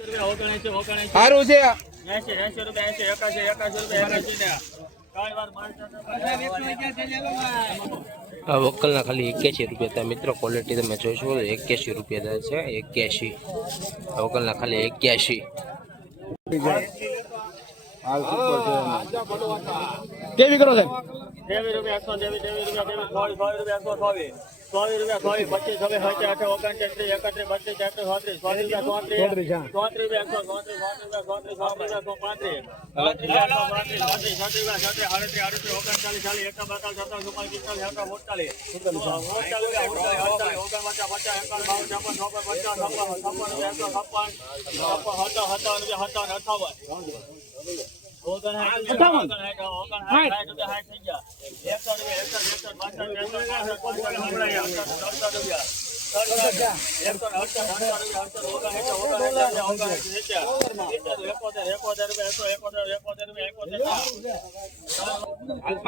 સારું છે આ વકલના ખાલી 81 રૂપિયા થાય મિત્રો. ક્વોલિટી તમે જોઈ શકો છો 81 રૂપિયા થાય છે. 81 આ વકલના ખાલી 81. કેવી કરો સાહેબ? 100 રૂપિયા 25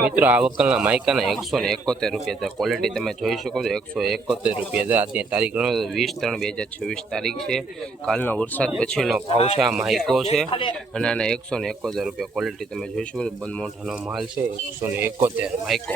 મિત્રો આ વકલના માઇકાના 171 રૂપિયા છે. ક્વોલિટી તમે જોઈ શકો છો 171 રૂપિયા છે. આજની તારીખ 20/3/2026 તારીખ છે. કાલનો વરસાદ પછીનો ભાવ છે. આ માઇકો છે અને આના 171 રૂપિયા. ક્વોલિટી તમે જોઈ શકો છો બંધ મોઢાનો માલ છે. 171 માઇકો.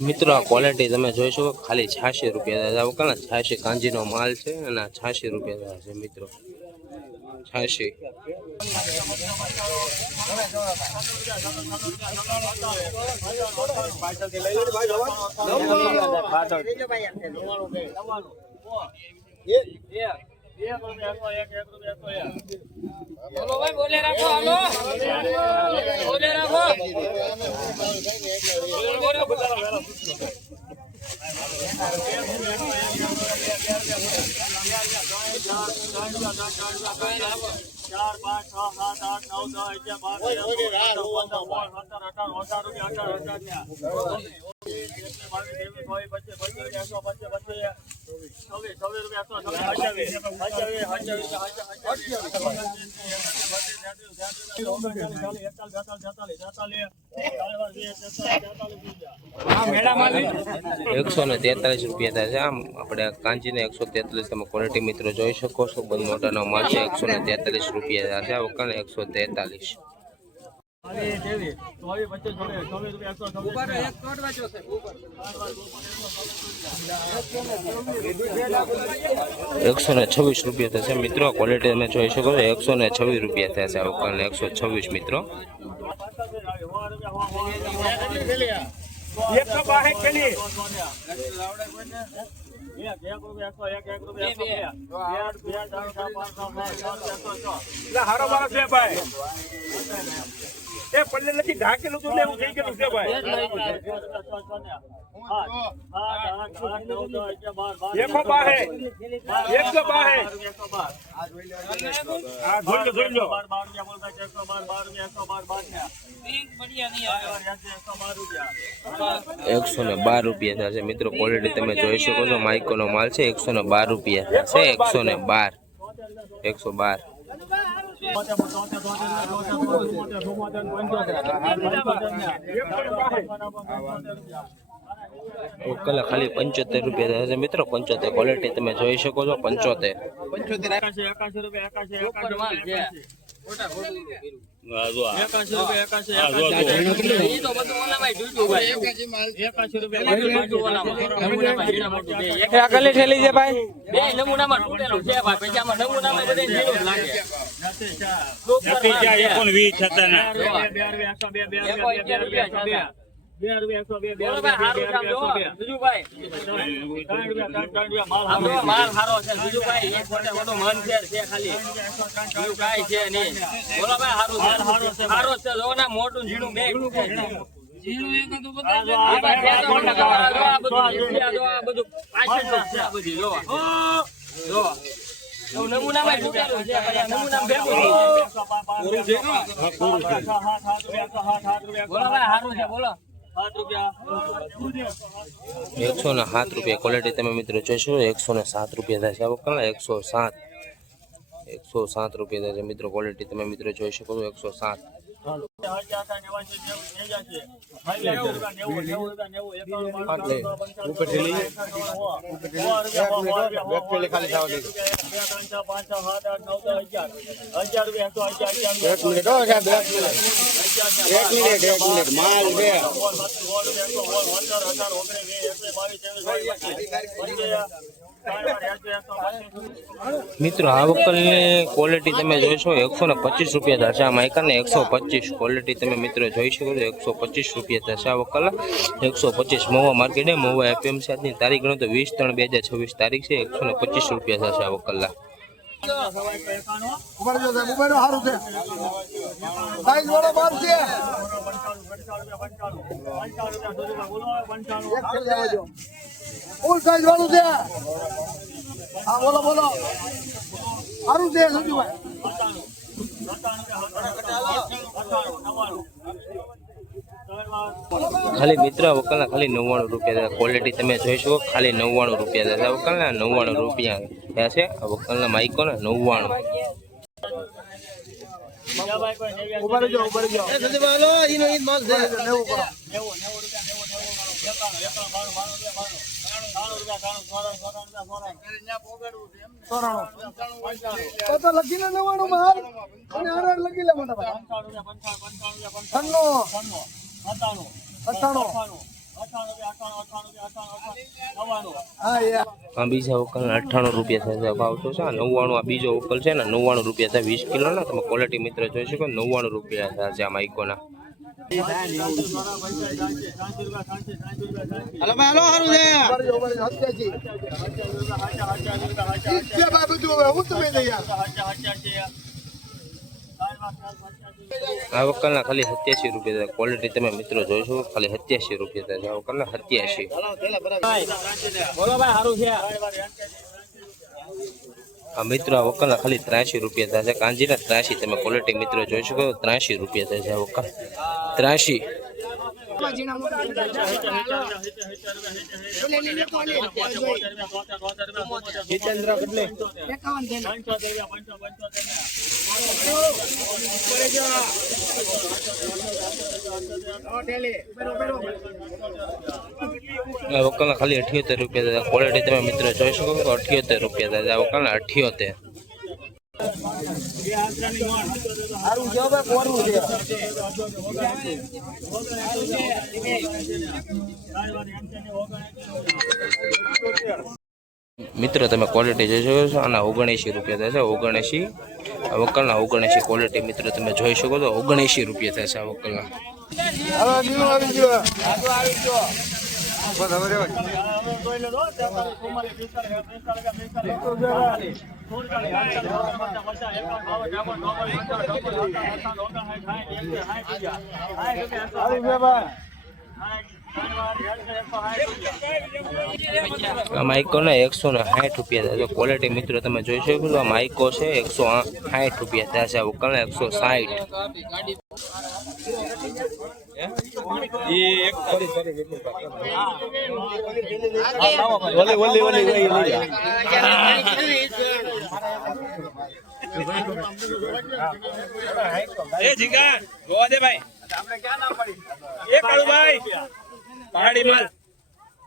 મિત્રો આ ક્વોલિટી તમે જોઈ શકો ખાલી 86 રૂપિયા. વકલના 86 કાંજીનો માલ છે અને 86 રૂપિયા છે મિત્રો. 86 143 રૂપિયા થાય છે. આમ આપણે કાંજીને 143 તમે ક્વોલિટી મિત્રો જોઈ શકો છો. બંધ મોટાનો માલ છે. 143 રૂપિયા છે. આ વકલને 143. ₹126 રૂપિયા થશે મિત્રો. ક્વોલિટી તમે જોઈ શકો છો 126 રૂપિયા થશે. આ વકલને 126 મિત્રો. પડલે નથી ઢાકેલું તું એવું થઈ ગયેલું છે ભાઈ. ₹112 થશે મિત્રો. ક્વોલિટી તમે જોઈ શકો છો માઇકો નો માલ છે. 112 રૂપિયા થશે. 112 112. વકલના ખાલી 75 રૂપિયા થશે મિત્રો. 75 ક્વોલિટી તમે જોઈ શકો છો. 75 મોટું ઝીણું બે ₹107 ક્વોલિટી તમે મિત્રો જોશો. ₹107 થશે આ વકલના. 107 રૂપિયા થશે મિત્રો ક્વોલિટી તમે મિત્રો જોઈ શકો છો. 107 મિત્રો આ વકલની ક્વોલિટી તમે જોઈશો. ₹125 થશે આ માઇકાને. 125 ક્વોલિટી તમે મિત્રો જોઈ શકો છો. ₹125 થશે આ વકલના. 125 મહુવા માર્કેટે મહુવા એપીએમસી. આજની તારીખ ગણો તો 20/3/2026 તારીખ છે. ₹125 થશે આ વકલના. ફૂલ સાઈઝ વાળું છે. હા બોલો બોલો. સારું છે સંજુભાઈ. ખાલી મિત્ર વકલના ખાલી ₹99 ક્વોલિટી તમે જોઈ શકો. ખાલી ₹99 થશે આ વકલના. ₹99 થશે આ વકલના માઇકોના. 99 ઉભા રહેજો ઉભા રહેજો. સંજુભાઈ લો ઈનો ઈદ માલ છે. 90 કરો. તો લખીને 99 માલ અને આર લખી લે મોટા ભાઈ. 98 આ બીજા વકલના ₹98 થશે ભાવ તો છે. 99 આ બીજો વકલ છે ને. ₹99 થાય 20 કિલોના. તમે ક્વોલિટી મિત્ર જોઈ શકો. ₹99 થશે આ માઇકોના. હલો ભાઈ હલો હારું છે. કે બાબુ જો હું તમે દે યાર. આ વકલના ખાલી ₹87 થશે ક્વોલિટી તમે મિત્રો જોઈ શકો. ખાલી ₹87 થશે આ વકલના. 87 બોલો ભાઈ સારું છે. આ મિત્રો આ વકલના ખાલી ₹83 થશે. કાંજીના 83 તમે ક્વોલિટી મિત્રો જોઈ શકો. ₹83 થશે આ વકલ. 83 વકલના ખાલી ₹78 ક્વોલિટી તમે મિત્રો જોઈ શકો. ₹78 થશે આ વકલના. 78 હારું છે ભાઈ કોરું છે. મિત્રો તમે ક્વોલિટી જોઈ શકો છો. આના ₹79 થશે. 79 આ વકલના. 79 ક્વોલિટી મિત્રો તમે જોઈ શકો છો. ₹79 થશે આ વકલના. હવે બીજું આવી ગયો. આવી ગયો. બસ હવે રેવા. આ માઇકોના ₹160 થશે ક્વોલિટી મિત્રો તમે જોઈ શકો છો. આ માઇકો છે ₹160 થશે આ વકલના. 160.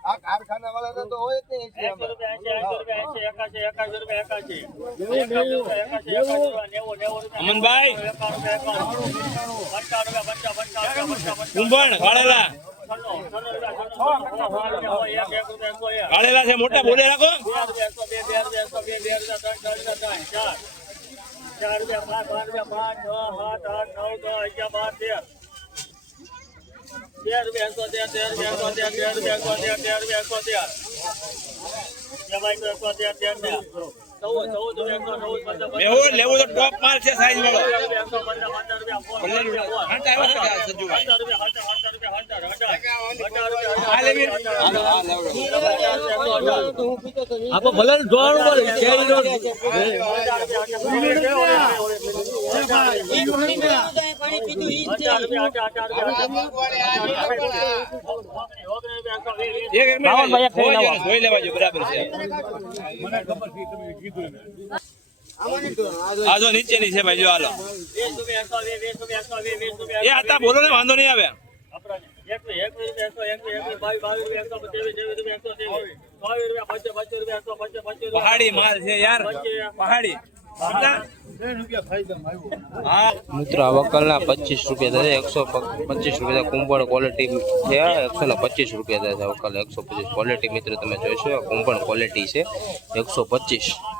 આ કારખાના વાળા તો હોય જ નહીં. અમનભાઈ કુંભણ કાળેલા છે મોટા બોલે રાખો. લેવું તો ટોપ માલ છે સાઈઝ વાળો. આપો ભલે જોવાનું બોલે શેરી નો એક મિનિટ જોઈ લેવા જો બરાબર છે આ જો નીચેની છે ભાઈ જો હાલો એ હતા બોલો ને વાંધો નહીં આવે પહાડી માલ છે યાર પહાડી હા મિત્રો આ વકલના 25 રૂપિયા થાય 125 રૂપિયા કુંભણ ક્વોલિટી છે 125 રૂપિયા થાય વકલ 125 ક્વોલિટી મિત્રો તમે જોઈશો કુંભણ ક્વોલિટી છે 125